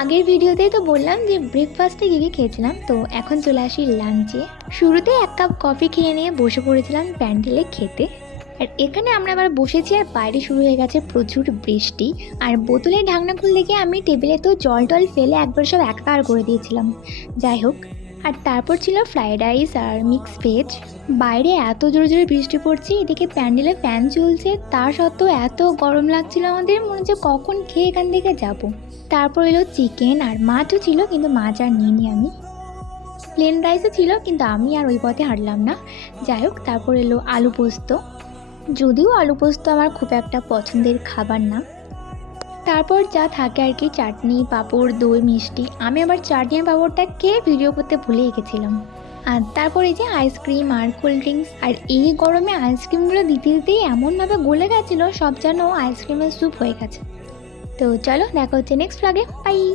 আগের ভিডিওতেই তো বললাম যে ব্রেকফাস্টে কী কী খেয়েছিলাম, তো এখন চলে আসি লাঞ্চে শুরুতে এক কাপ কফি খেয়ে নিয়ে বসে পড়েছিলাম প্যান্ডেলে খেতে। আর এখানে আমরা আবার বসেছি আর বাইরে শুরু হয়ে গেছে প্রচুর বৃষ্টি। আর বোতলের ঢাকনা খুলতে গিয়ে আমি টেবিলে তো জল টল ফেলে একবার সব একাকার করে দিয়েছিলাম। যাই হোক আর তারপর ছিল ফ্রাইড রাইস আর মিক্স ভেজ। বাইরে এত জোরে জোরে বৃষ্টি পড়ছে, এদিকে প্যান্ডেলে ফ্যান চলছে, তা সত্ত্বেও এত গরম লাগছিল আমাদের, মনে হচ্ছে কখন খেয়ে এখান থেকে যাব। তারপর এলো চিকেন আর মাছও ছিল, কিন্তু মাছ আর নিইনি আমি। প্লেন রাইসও ছিল, কিন্তু আমি আর ওই পথে হাঁটলাম না। যাই হোক, তারপর এলো আলু পোস্ত। যদিও আলু পোস্ত আমার খুব একটা পছন্দের খাবার না তারপর যা থাকে আর কি, চাটনি, পাঁপড়, দই, মিষ্টি। আমি আবার চাটনি পাঁপড়টা কে ভিডিও করতে ভুলে গেছিলাম। আর তারপর এই যে আইসক্রিম আর কোল্ড ড্রিঙ্কস আর এই গরমে আইসক্রিমগুলো দিতে দিতেই এমনভাবে গলে গেছিল, সব যেন আইসক্রিমের স্যুপ হয়ে গেছে। তো চলো, দেখা হচ্ছে নেক্সট ফ্লাগে বাই